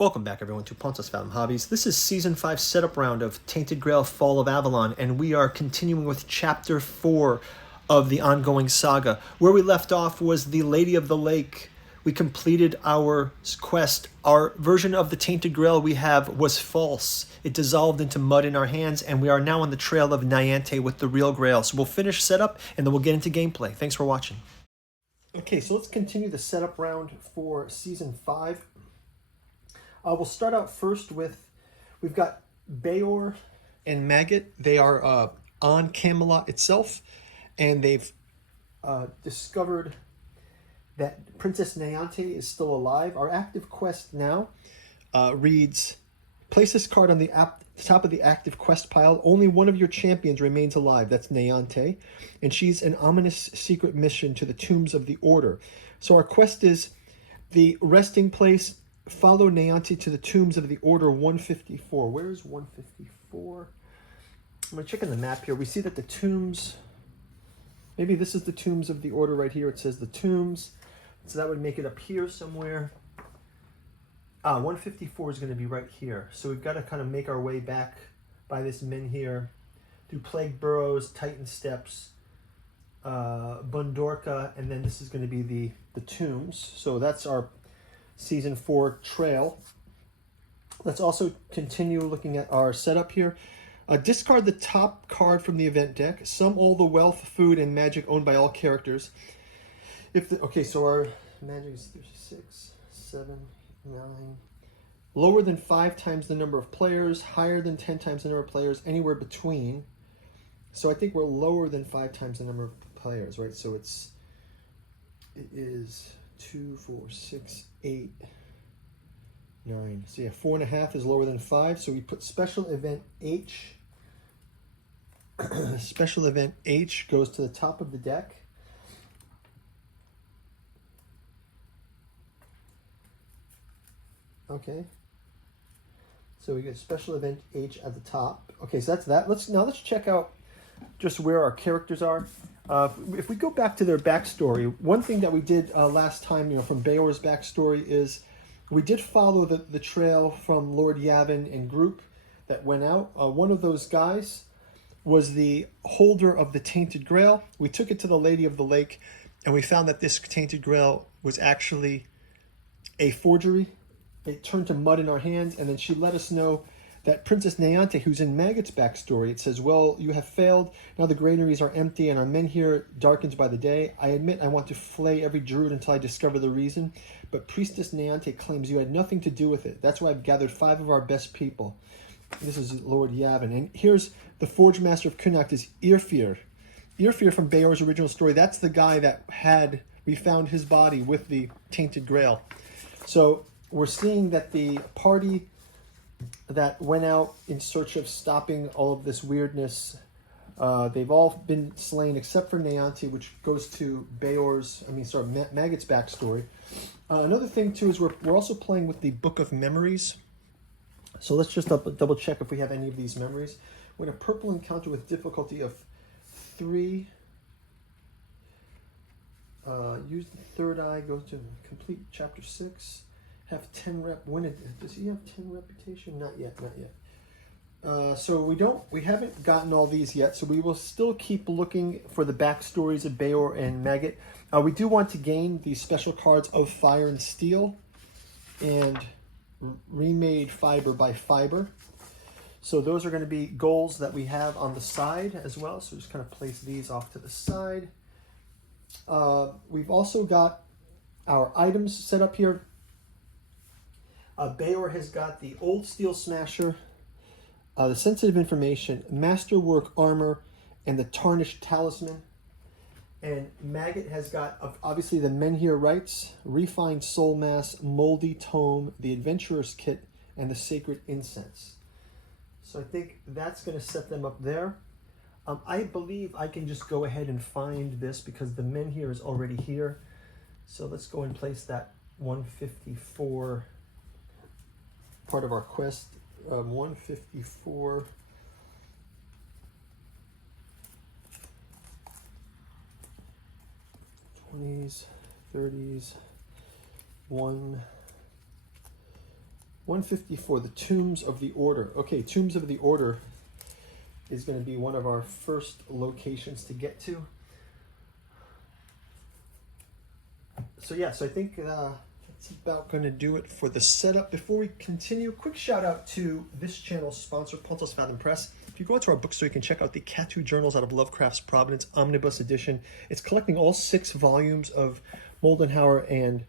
Welcome back, everyone, to Pontus Fathom Hobbies. This is Season 5 setup round of Tainted Grail Fall of Avalon, and we are continuing with Chapter 4 of the ongoing saga. Where we left off was the Lady of the Lake. We completed our quest. Our version of the Tainted Grail we have was false. It dissolved into mud in our hands, and we are now on the trail of Niantic with the real Grail. So we'll finish setup, and then we'll get into gameplay. Thanks for watching. Okay, so let's continue the setup round for Season 5. We'll start out first with, we've got Bayor and Maggot. They are on Camelot itself, and they've discovered that Princess Niantic is still alive. Our active quest now reads, place this card on the top of the active quest pile. Only one of your champions remains alive. That's Niantic, and she's an ominous secret mission to the Tombs of the Order. So our quest is the resting place. Follow Niantic to the Tombs of the Order 154. Where is 154? I'm going to check on the map here. We see that the tombs, maybe this is the Tombs of the Order right here. It says the Tombs. So that would make it up here somewhere. 154 is going to be right here. So we've got to kind of make our way back by this menhir through Plague Burrows, Titan Steps, Bundorka, and then this is going to be the Tombs. So that's our Season 4 trail. Let's also continue looking at our setup here. Discard the top card from the event deck. Sum all the wealth, food, and magic owned by all characters. Okay, so our magic is 6, 7, 9. Lower than 5 times the number of players. Higher than 10 times the number of players. Anywhere between. So I think we're lower than 5 times the number of players, right? So it is 2, 4, 6, 8, 9. So yeah, 4.5 is lower than 5. So we put special event H. Special event H goes to the top of the deck. Okay. So we get special event H at the top. Okay, so that's that. Let's check out just where our characters are. If we go back to their backstory, one thing that we did last time, from Bayor's backstory, is we did follow the trail from Lord Yavin and group that went out. One of those guys was the holder of the Tainted Grail. We took it to the Lady of the Lake, and we found that this Tainted Grail was actually a forgery. It turned to mud in our hands, and then she let us know that Princess Niantic, who's in Maggot's backstory, it says, well, you have failed. Now the granaries are empty and our menhir darkens by the day. I admit I want to flay every druid until I discover the reason, but Priestess Niantic claims you had nothing to do with it. That's why I've gathered 5 of our best people. This is Lord Yavin. And here's the Forge Master of Kunakt is Irfir. Irfir from Bayor's original story. That's the guy that we found his body with the Tainted Grail. So we're seeing that the party that went out in search of stopping all of this weirdness, they've all been slain except for Niantic, which goes to Maggot's backstory. Another thing too is we're also playing with the Book of Memories. So let's just double check if we have any of these memories. When a purple encounter with difficulty of 3, use the third eye, goes to complete chapter 6. Have 10 rep. Does he have 10 reputation? Not yet. So we haven't gotten all these yet. So we will still keep looking for the backstories of Bayor and Maggot. We do want to gain these special cards of Fire and Steel and Remade Fiber by Fiber. So those are going to be goals that we have on the side as well. So just kind of place these off to the side. We've also got our items set up here. Bayor has got the Old Steel Smasher, the Sensitive Information, Masterwork Armor, and the Tarnished Talisman. And Maggot has got, obviously, the Menhir Rites, Refined Soul Mass, Moldy Tome, the Adventurer's Kit, and the Sacred Incense. So I think that's going to set them up there. I believe I can just go ahead and find this because the Menhir is already here. So let's go and place that 154 part of our quest. 154. '20s, 30s, 1, 154, the Tombs of the Order. Okay, Tombs of the Order is going to be one of our first locations to get to. So yeah, so I think that's about going to do it for the setup. Before we continue, quick shout out to this channel's sponsor, Pontus Fathom Press. If you go out to our bookstore, you can check out the Catu Journals out of Lovecraft's Providence Omnibus Edition. It's collecting all 6 volumes of Moldenhauer and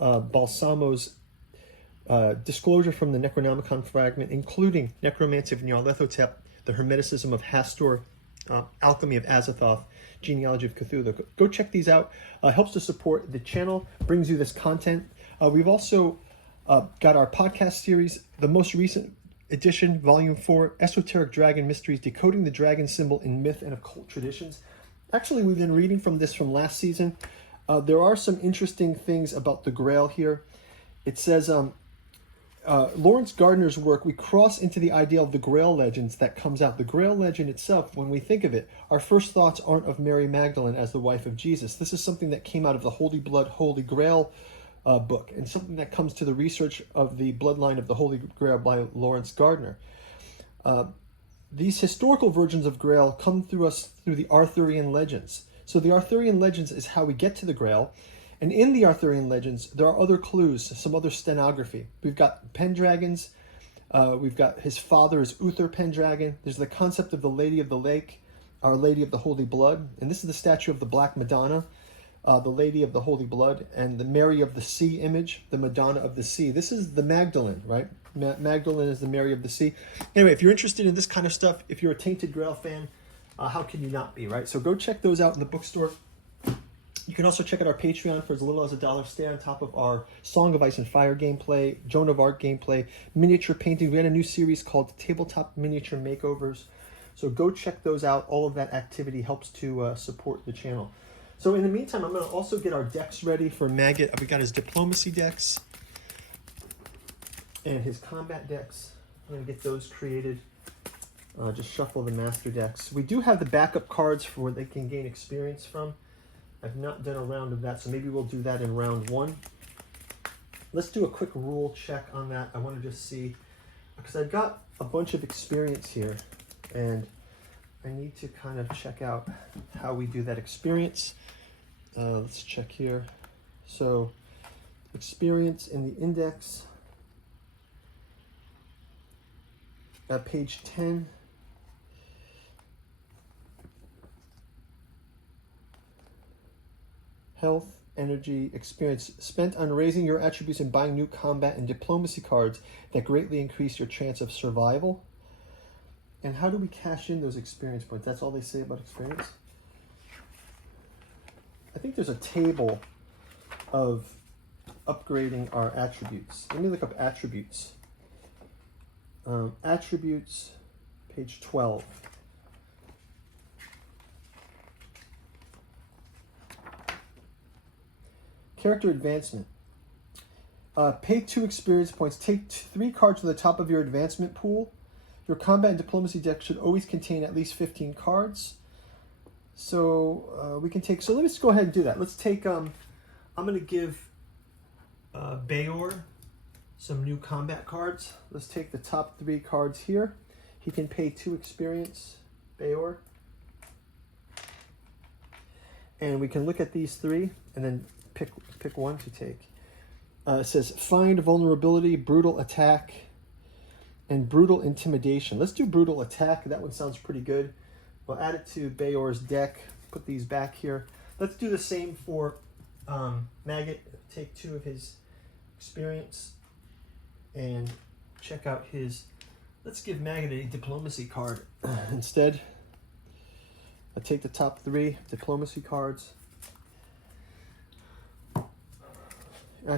Balsamo's disclosure from the Necronomicon fragment, including Necromancy of Nyarlathotep, the Hermeticism of Hastur, Alchemy of Azathoth, Genealogy of Cthulhu. Go check these out. Helps to support the channel, brings you this content. We've also got our podcast series, the most recent edition, Volume 4, Esoteric Dragon Mysteries, Decoding the Dragon Symbol in Myth and Occult Traditions. Actually, we've been reading from this from last season. There are some interesting things about the Grail here. It says, Lawrence Gardner's work, we cross into the idea of the Grail legends that comes out. The Grail legend itself, when we think of it, our first thoughts aren't of Mary Magdalene as the wife of Jesus. This is something that came out of the Holy Blood, Holy Grail book, and something that comes to the research of the bloodline of the Holy Grail by Lawrence Gardner. These historical versions of Grail come through us through the Arthurian legends. So the Arthurian legends is how we get to the Grail. And in the Arthurian legends, there are other clues, some other stenography. We've got Pendragons. We've got his father is Uther Pendragon. There's the concept of the Lady of the Lake, Our Lady of the Holy Blood. And this is the statue of the Black Madonna, the Lady of the Holy Blood, and the Mary of the Sea image, the Madonna of the Sea. This is the Magdalene, right? Magdalene is the Mary of the Sea. Anyway, if you're interested in this kind of stuff, if you're a Tainted Grail fan, how can you not be, right? So go check those out in the bookstore. You can also check out our Patreon for as little as $1. Stay on top of our Song of Ice and Fire gameplay, Joan of Arc gameplay, miniature painting. We had a new series called Tabletop Miniature Makeovers. So go check those out. All of that activity helps to support the channel. So in the meantime, I'm going to also get our decks ready for Maggot. We got his Diplomacy decks and his Combat decks. I'm going to get those created. Just shuffle the Master decks. We do have the backup cards for where they can gain experience from. I've not done a round of that, so maybe we'll do that in round 1. Let's do a quick rule check on that. I want to just see, because I've got a bunch of experience here, and I need to kind of check out how we do that experience. Let's check here. So, experience in the index, page 10. Health, energy, experience spent on raising your attributes and buying new combat and diplomacy cards that greatly increase your chance of survival. And how do we cash in those experience points? That's all they say about experience? I think there's a table of upgrading our attributes. Let me look up attributes. Attributes, page 12. Character advancement. Pay 2 experience points. Take 3 cards from the top of your advancement pool. Your combat and diplomacy deck should always contain at least 15 cards. So we can take, so let's go ahead and do that. Let's take, I'm going to give Bayor some new combat cards. Let's take the top 3 cards here. He can pay 2 experience, Bayor. And we can look at these 3 and then pick one to take. It says find vulnerability, brutal attack, and brutal intimidation. Let's do brutal attack. That one sounds pretty good. We'll add it to Bayor's deck. Put these back here. Let's do the same for Maggot. Take 2 of his experience and check out his. Let's give Maggot a diplomacy card instead. I take the top 3 diplomacy cards.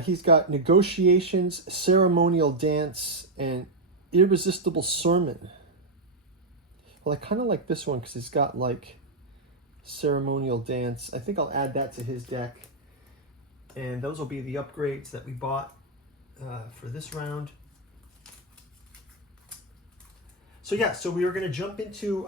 He's got negotiations, ceremonial dance, and irresistible sermon. Well, I kind of like this one because it's got like ceremonial dance. I think I'll add that to his deck. And those will be the upgrades that we bought for this round. So yeah, so we are going to jump into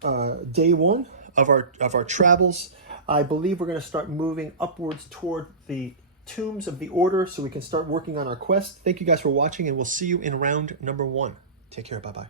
day 1 of our travels. I believe we're going to start moving upwards toward the tombs of the order so we can start working on our quest. Thank you guys for watching, and we'll see you in round number 1. Take care. Bye-bye.